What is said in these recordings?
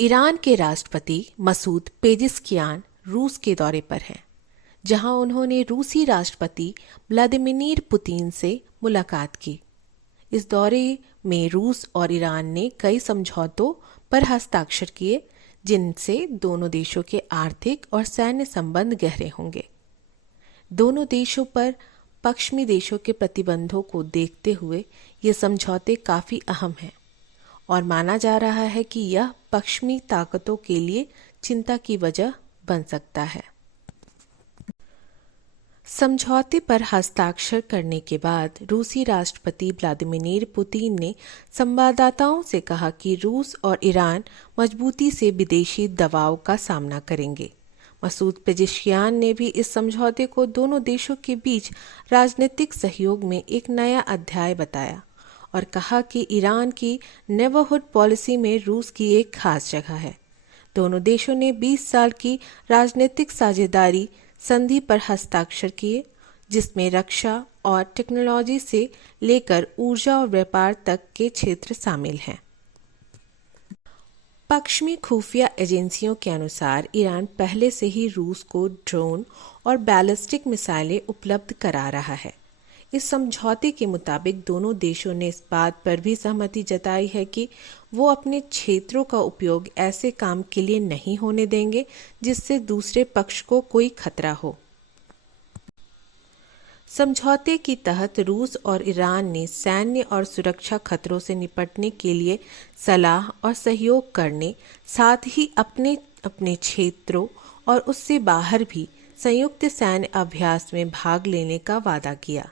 Iran के राष्ट्रपति मसूद पेजेस्कियान रूस के दौरे पर हैं, जहां उन्होंने रूसी राष्ट्रपति व्लादिमीर पुतिन से मुलाकात की। इस दौरे में रूस और ईरान ने कई समझौतों पर हस्ताक्षर किए, जिनसे दोनों देशों के आर्थिक और सैन्य संबंध गहरे होंगे। दोनों देशों पर पश्चिमी देशों के प्रतिबंधों को देखते हुए ये समझौते काफ़ी अहम हैं और माना जा रहा है कि यह पश्चिमी ताकतों के लिए चिंता की वजह बन सकता है। समझौते पर हस्ताक्षर करने के बाद रूसी राष्ट्रपति व्लादिमीर पुतिन ने संवाददाताओं से कहा कि रूस और ईरान मजबूती से विदेशी दबाव का सामना करेंगे। मसूद पेजेश्कियान ने भी इस समझौते को दोनों देशों के बीच राजनीतिक सहयोग में एक नया अध्याय बताया और कहा कि ईरान की नेबरहुड पॉलिसी में रूस की एक खास जगह है। दोनों देशों ने 20 साल की राजनीतिक साझेदारी संधि पर हस्ताक्षर किए, जिसमें रक्षा और टेक्नोलॉजी से लेकर ऊर्जा और व्यापार तक के क्षेत्र शामिल हैं। पश्चिमी खुफिया एजेंसियों के अनुसार ईरान पहले से ही रूस को ड्रोन और बैलिस्टिक मिसाइलें उपलब्ध करा रहा है। इस समझौते के मुताबिक दोनों देशों ने इस बात पर भी सहमति जताई है कि वो अपने क्षेत्रों का उपयोग ऐसे काम के लिए नहीं होने देंगे जिससे दूसरे पक्ष को कोई खतरा हो। समझौते के तहत रूस और ईरान ने सैन्य और सुरक्षा खतरों से निपटने के लिए सलाह और सहयोग करने, साथ ही अपने अपने क्षेत्रों और उससे बाहर भी संयुक्त सैन्य अभ्यास में भाग लेने का वादा किया।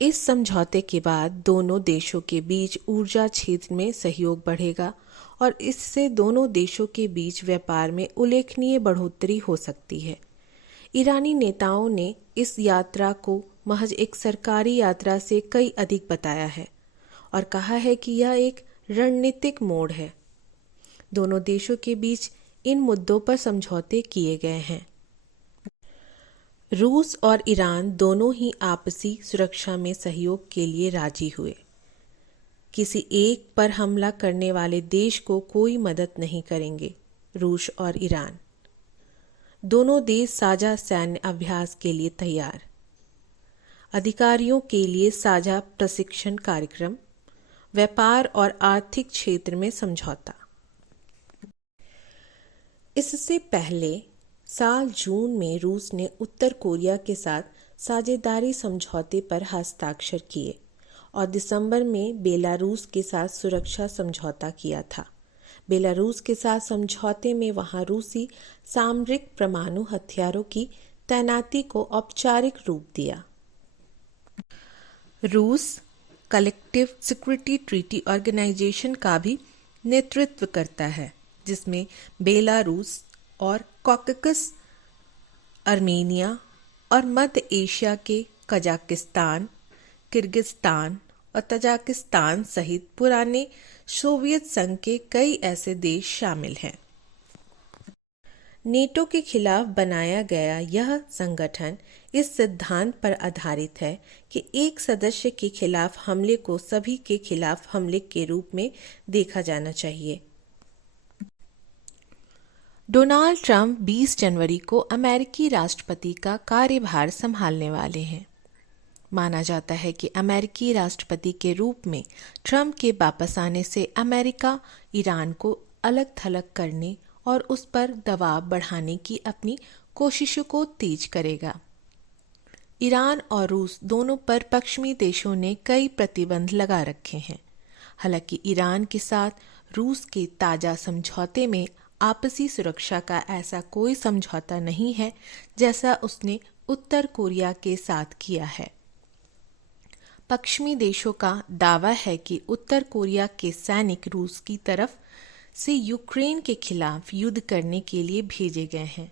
इस समझौते के बाद दोनों देशों के बीच ऊर्जा क्षेत्र में सहयोग बढ़ेगा और इससे दोनों देशों के बीच व्यापार में उल्लेखनीय बढ़ोतरी हो सकती है। ईरानी नेताओं ने इस यात्रा को महज एक सरकारी यात्रा से कई अधिक बताया है और कहा है कि यह एक रणनीतिक मोड़ है। दोनों देशों के बीच इन मुद्दों पर समझौते किए गए हैं। रूस और ईरान दोनों ही आपसी सुरक्षा में सहयोग के लिए राजी हुए। किसी एक पर हमला करने वाले देश को कोई मदद नहीं करेंगे। रूस और ईरान दोनों देश साझा सैन्य अभ्यास के लिए तैयार। अधिकारियों के लिए साझा प्रशिक्षण कार्यक्रम, व्यापार और आर्थिक क्षेत्र में समझौता। इससे पहले साल जून में रूस ने उत्तर कोरिया के साथ साझेदारी समझौते पर हस्ताक्षर किए और दिसंबर में बेलारूस के साथ सुरक्षा समझौता किया था। बेलारूस के साथ समझौते में वहां रूसी सामरिक परमाणु हथियारों की तैनाती को औपचारिक रूप दिया। रूस कलेक्टिव सिक्योरिटी ट्रीटी ऑर्गेनाइजेशन का भी नेतृत्व करता है, जिसमें बेलारूस और कॉकेकस, आर्मेनिया और मध्य एशिया के कजाकिस्तान, किर्गिस्तान और तजाकिस्तान सहित पुराने सोवियत संघ के कई ऐसे देश शामिल हैं। नेटो के खिलाफ बनाया गया यह संगठन इस सिद्धांत पर आधारित है कि एक सदस्य के खिलाफ हमले को सभी के खिलाफ हमले के रूप में देखा जाना चाहिए। डोनाल्ड ट्रंप 20 जनवरी को अमेरिकी राष्ट्रपति का कार्यभार संभालने वाले हैं। माना जाता है कि अमेरिकी राष्ट्रपति के रूप में ट्रंप के वापस आने से अमेरिका ईरान को अलग थलग करने और उस पर दबाव बढ़ाने की अपनी कोशिशों को तेज करेगा। ईरान और रूस दोनों पर पश्चिमी देशों ने कई प्रतिबंध लगा रखे हैं। हालांकि ईरान के साथ रूस के ताज़ा समझौते में आपसी सुरक्षा का ऐसा कोई समझौता नहीं है जैसा उसने उत्तर कोरिया के साथ किया है। पश्चिमी देशों का दावा है कि उत्तर कोरिया के सैनिक रूस की तरफ से यूक्रेन के खिलाफ युद्ध करने के लिए भेजे गए हैं।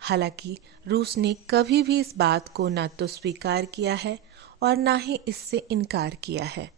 हालांकि रूस ने कभी भी इस बात को न तो स्वीकार किया है और न ही इससे इनकार किया है।